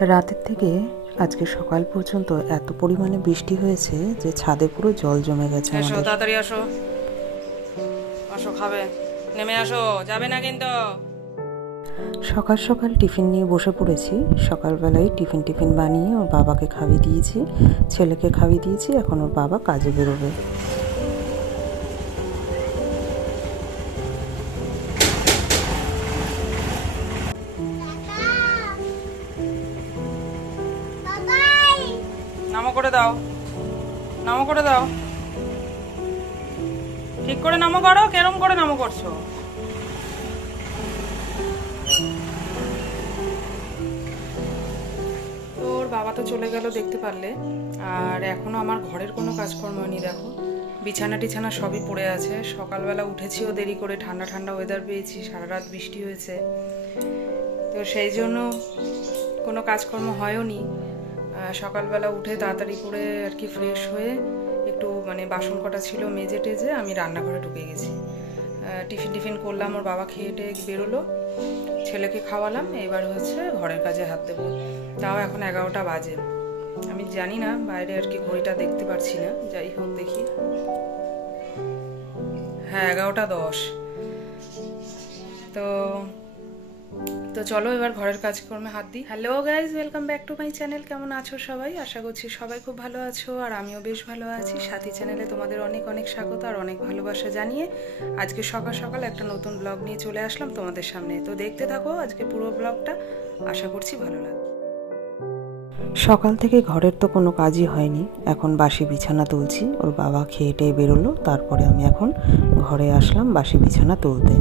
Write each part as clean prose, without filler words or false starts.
রাতের থেকে আজকে সকাল পর্যন্ত এত পরিমাণে বৃষ্টি হয়েছে যে ছাদে পুরো জল জমে গেছে এসো আমাদের। তাড়াতাড়ি আসো, আসো খাবে, নেমে আসো, যাবে না কিন্তু। সকাল সকাল টিফিন নিয়ে বসে পড়েছি। সকালবেলায় টিফিন বানিয়ে ওর বাবাকে খাইয়ে দিয়েছি, ছেলেকে খাইয়ে দিয়েছি। এখন ওর বাবা কাজে বেরোবে। নামো করে দাও, নামো করে দাও, ঠিক করে নামো করো। কেরম করে নামো করছো? তোর বাবা তো চলে গেল দেখতে পারলে, আর এখনো আমার ঘরের কোনো কাজকর্ম হয়নি। দেখো বিছানা টিছানা সবই পড়ে আছে। সকালবেলা উঠেছিও দেরি করে, ঠান্ডা ঠান্ডা ওয়েদার পেয়েছি, সারা রাত বৃষ্টি হয়েছে, তো সেই জন্য কোনো কাজকর্ম হয়ওনি। সকালবেলা উঠে তাড়াতাড়ি করে আর কি ফ্রেশ হয়ে একটু বাসন কটা ছিল মেজে টেজে আমি রান্নাঘরে ঢুকে গেছি। টিফিন করলাম, ওর বাবা খেয়ে টেয়ে বেরোলো, ছেলেকে খাওয়ালাম। এবার হচ্ছে ঘরের কাজে হাত দেবো। তাও এখন 11টা বাজে। আমি জানি না বাইরে আর কি, ঘড়িটা দেখতে পারছি না, যাই হোক দেখি। হ্যাঁ 11টা 10। তো তো চলো এবার ঘরের কাজকর্মে হাত দিই। Hello guys, welcome back to my channel. কেমন আছো সবাই? আশা করছি সবাই খুব ভালো আছো, আর আমিও বেশ ভালো আছি। সাথী চ্যানেলে তোমাদের অনেক অনেক স্বাগত আর অনেক ভালোবাসা জানিয়ে আজকে সকাল সকাল একটা নতুন ব্লগ নিয়ে চলে আসলাম তোমাদের সামনে। তো দেখতে থাকো আজকে পুরো ব্লগটা, আশা করছি ভালো লাগবে। সকাল থেকে ঘরের তো কোনো কাজই হয়নি। এখন বাসি বিছানা তুলছি। ওর বাবা খেয়ে টেয়ে বেরোলো, তারপরে আমি এখন ঘরে আসলাম বাসি বিছানা তুলতে।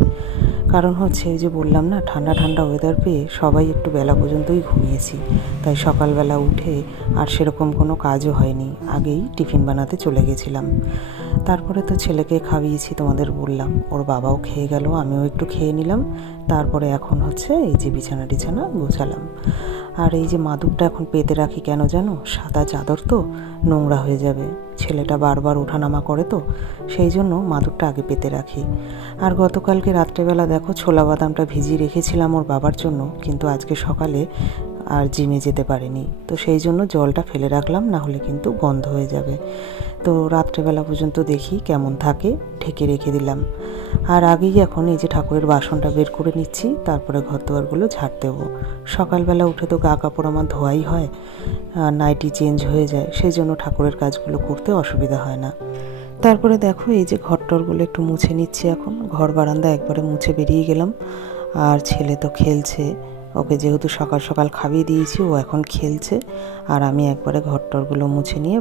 কারণ হচ্ছে এই যে বললাম না, ঠান্ডা ঠান্ডা ওয়েদার পেয়ে সবাই একটু বেলা পর্যন্তই ঘুমিয়েছি, তাই সকালবেলা উঠে আর সেরকম কোনো কাজও হয়নি। আগেই টিফিন বানাতে চলে গেছিলাম। তারপরে তো ছেলেকে খাইয়েছি, তোমাদের বললাম। ওর বাবাও খেয়ে গেল, আমিও একটু খেয়ে নিলাম। তারপরে এখন হচ্ছে এই যে বিছানা টিছানা গোছালাম। আর এই যে মাদুরটা এখন পেতে রাখি কেন জানো? সাদা চাদর তো নোংরা হয়ে যাবে, ছেলেটা বারবার ওঠানামা করে, তো সেই জন্য মাদুরটা আগে পেতে রাখি। আর গতকালকে রাত্রেবেলা দেখো ছোলা বাদামটা ভিজিয়ে রেখেছিলাম ওর বাবার জন্য, কিন্তু আজকে সকালে আর জিমে যেতে পারিনি, তো সেই জন্য জলটা ফেলে রাখলাম, না হলে কিন্তু গন্ধ হয়ে যাবে। তো রাত্রেবেলা পর্যন্ত দেখি কেমন থাকে, ঢেকে রেখে দিলাম। আর আগেই এখন এই যে ঠাকুরের বাসনটা বের করে নিচ্ছি, তারপরে ঘর দুয়ারগুলো ঝাড় দেবো। সকালবেলা উঠে তো গা কাপড় আমার ধোয়াই হয়, নাইটি চেঞ্জ হয়ে যায়, সেই জন্য ঠাকুরের কাজগুলো করতে অসুবিধা হয় না। তারপরে দেখো এই যে ঘরটরগুলো একটু মুছে নিচ্ছি। এখন ঘর বারান্দা একবারে মুছে বেরিয়ে গেলাম। আর ছেলে তো খেলছে, ওকে যেহেতু সকাল সকাল খাইয়ে দিয়েছি, ও এখন খেলছে। আর আমি একবারে ঘরটরগুলো মুছে নিয়ে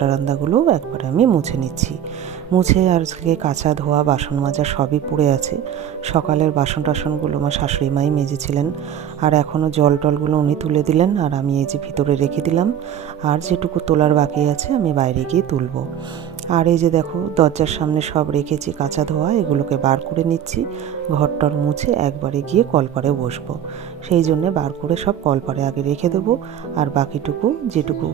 টারান্দাগুলো একবারে আমি মুছে নিচ্ছি। মুছে আজকে কাঁচা ধোয়া বাসন মাজা সবই পড়ে আছে। সকালের বাসন টাসনগুলো আমার শাশুড়ি মাই মেজেছিলেন, আর এখনও জল টলগুলো উনি তুলে দিলেন, আর আমি এই যে ভিতরে রেখে দিলাম। আর যেটুকু তোলার বাকি আছে আমি বাইরে গিয়ে তুলব। আর এই যে দেখো দরজার সামনে সব রেখেছি কাঁচা ধোয়া, এগুলোকে বার করে নিচ্ছি। ঘরটর মুছে একবারে গিয়ে কলপারে বসবো, সেই জন্যে বার করে সব কলপারে আগে রেখে দেবো। আর বাকিটুকু যেটুকু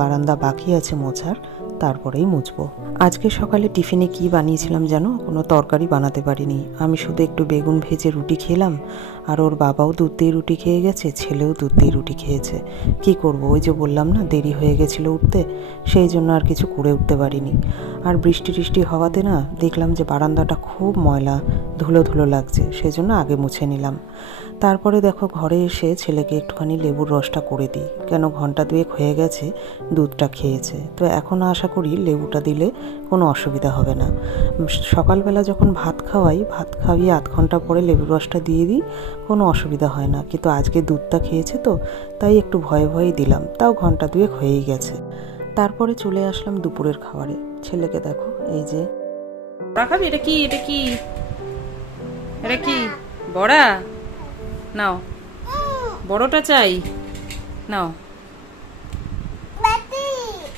বারান্দা বাকি আছে মোছার, তারপরেই মুছবো। আজকে সকালে টিফিনে কি বানিয়েছিলাম জানো? কোনো তরকারি বানাতে পারিনি, আমি শুধু একটু বেগুন ভেজে রুটি খেলাম। আর ওর বাবাও দুধ দিয়ে রুটি খেয়ে গেছে, ছেলেও দুধ দিয়ে রুটি খেয়েছে। কি করব, ওই যে বললাম না দেরি হয়ে গেছিলো উঠতে, সেই জন্য আর কিছু করে উঠতে পারিনি। আর বৃষ্টি টিষ্টি হওয়াতে না দেখলাম যে বারান্দাটা খুব ময়লা, ধুলো ধুলো লাগছে, সেই জন্য আগে মুছে নিলাম। তারপরে দেখো ঘরে এসে ছেলেকে একটুখানি লেবুর রসটা করে দিই, কেন ঘন্টা দুয়েক হয়ে গেছে দুধটা খেয়েছে, তো এখন আশা করি লেবুটা দিলে কোনো অসুবিধা হবে না। সকালবেলা যখন ভাত খাওয়াই, ভাত খাওয়িয়ে আধ ঘন্টা পরে লেবুর রসটা দিয়ে দিই, কোনো অসুবিধা হয় না। কিন্তু আজকে দুধটা খেয়েছে তো, তাই একটু ভয়ে ভয়েই দিলাম, তাও ঘন্টা দুয়েক হয়েই গেছে। তারপরে চলে আসলাম দুপুরের খাবারে। ছেলেকে দেখো এই যে বড়া খাবি? এটা কি, এটা কি, এটা কি বড়া? নাও, বড়টা চাই, নাও।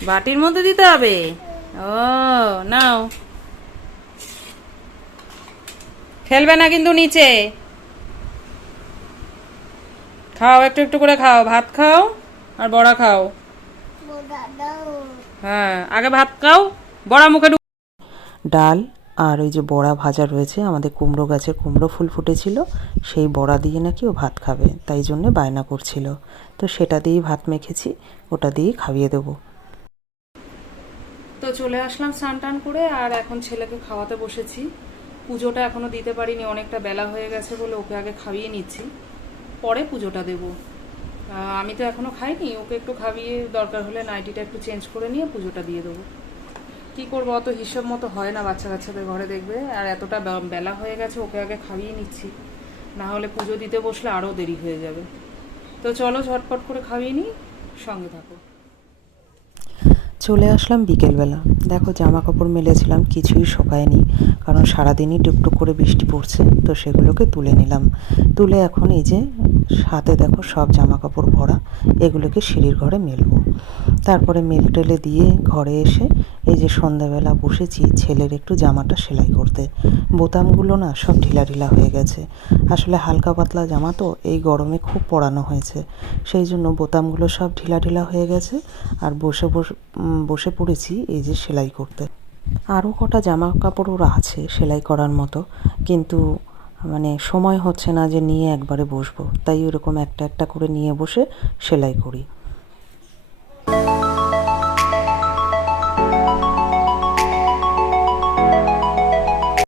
বাটির মধ্যে দিতে হবে? ও নাও, ফেলবে না কিন্তু নিচে। খাও, একটু একটু করে খাও, ভাত খাও আর বড়া খাও। হ্যাঁ আগে ভাত খাও, বড়া মুখে ডাল আর ওই যে বড়া ভাজা রয়েছে, আমাদের কুমড়ো গাছের কুমড়ো ফুল ফুটেছিল, সেই বড়া দিয়ে নাকি ও ভাত খাবে, তাই জন্যে বায়না করছিল। তো সেটা দিয়েই ভাত মেখেছি, ওটা দিয়েই খাইয়ে দেবো। তো চলে আসলাম স্নান টান করে, আর এখন ছেলেকে খাওয়াতে বসেছি। পুজোটা এখনো দিতে পারিনি, অনেকটা বেলা হয়ে গেছে বলে ওকে আগে খাইয়ে নিচ্ছি, পরে পুজোটা দেবো। আমি তো এখনো খাইনি, ওকে একটু খাইয়ে দরকার হলে নাইটিটা একটু চেঞ্জ করে নিয়ে পুজোটা দিয়ে দেবো। কী করবো, অত হিসাব মতো হয় না বাচ্চা কাচ্চাদের ঘরে, দেখবে। আর এতটা বেলা হয়ে গেছে, ওকে আগে খাইয়ে নিচ্ছি, না হলে পুজো দিতে বসলে আরও দেরি হয়ে যাবে। তো চলো ঝটপট করে খাইয়ে নিই, সঙ্গে থাকো। চলে আসলাম বিকেলবেলা। দেখো জামা কাপড় মেলেছিলাম, কিছুই শুকায়নি, কারণ সারাদিনই টুকটুক করে বৃষ্টি পড়ছে। তো সেগুলোকে তুলে নিলাম, তুলে এখন এই যে হাতে দেখো সব জামা কাপড় ভরা, এগুলোকে সিঁড়ির ঘরে মেলবো। তারপরে মেল টেলে দিয়ে ঘরে এসে এই যে সন্ধ্যাবেলা বসেছি ছেলের একটু জামাটা সেলাই করতে। বোতামগুলো না সব ঢিলা ঢিলা হয়ে গেছে, আসলে হালকা পাতলা জামা তো এই গরমে খুব পরানো হয়েছে, সেই জন্য বোতামগুলো সব ঢিলা ঢিলা হয়ে গেছে। আর বসে পড়েছি এই যে সেলাই করতে। আরও কটা জামা কাপড় ওর আছে সেলাই করার মতো, কিন্তু মানে সময় হচ্ছে না যে নিয়ে একবারে বসবো, তাই ওরকম একটা একটা করে নিয়ে বসে সেলাই করি।